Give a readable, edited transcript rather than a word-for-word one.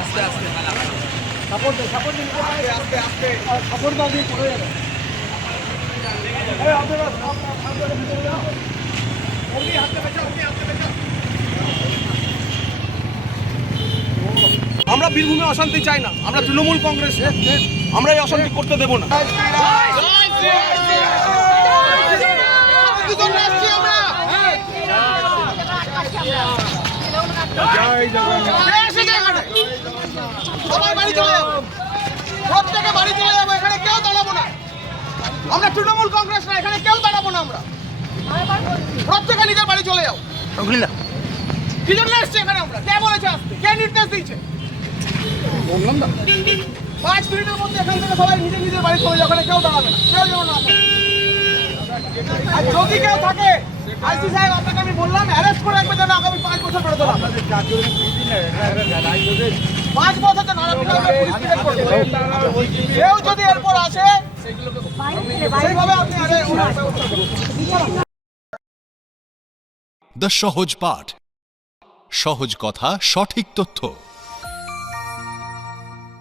আস্তে আস্তে সাপোর্ট দে আস্তে আস্তে সাপোর্ট দাও দিয়ে পড়ে যাবে। আমরা বীরভূমে অশান্তি চাই না, আমরা তৃণমূল কংগ্রেস, আমরা এই অশান্তি করতে দেব না। সবাই বাড়ি চলে যাবো, প্রত্যেকে বাড়ি চলে যাবো, এখানে কেউ দাঁড়াবো না। আমরা তৃণমূল কংগ্রেস না, এখানে কেউ দাঁড়াবো না। আমরা প্রত্যেকে নিজের বাড়ি চলে যাও। কি জন্য আসছে এখানে? আমরা কে বলেছে আসতে? কে নির্দেশ দিয়েছে? বললাম না 5 মিনিটের মধ্যে এখান থেকে সবাই নিজের নিজের বাড়ি চলে যাও, এখানে কেউ দাঁড়াবে না, কেউ যেন না থাকে। আর যদি কেউ থাকে, আইসি সাহেব আপনাকে আমি বললাম অ্যারেস্ট করে রাখবে, যেন আগামী 5 বছর বেরোতে না পারে। 5 বছর তো নানা পুলিশ কেউ যদি এরপর আসে সেইভাবে আপনি দ্য সহজ পাঠ, সহজ কথা, সঠিক তথ্য।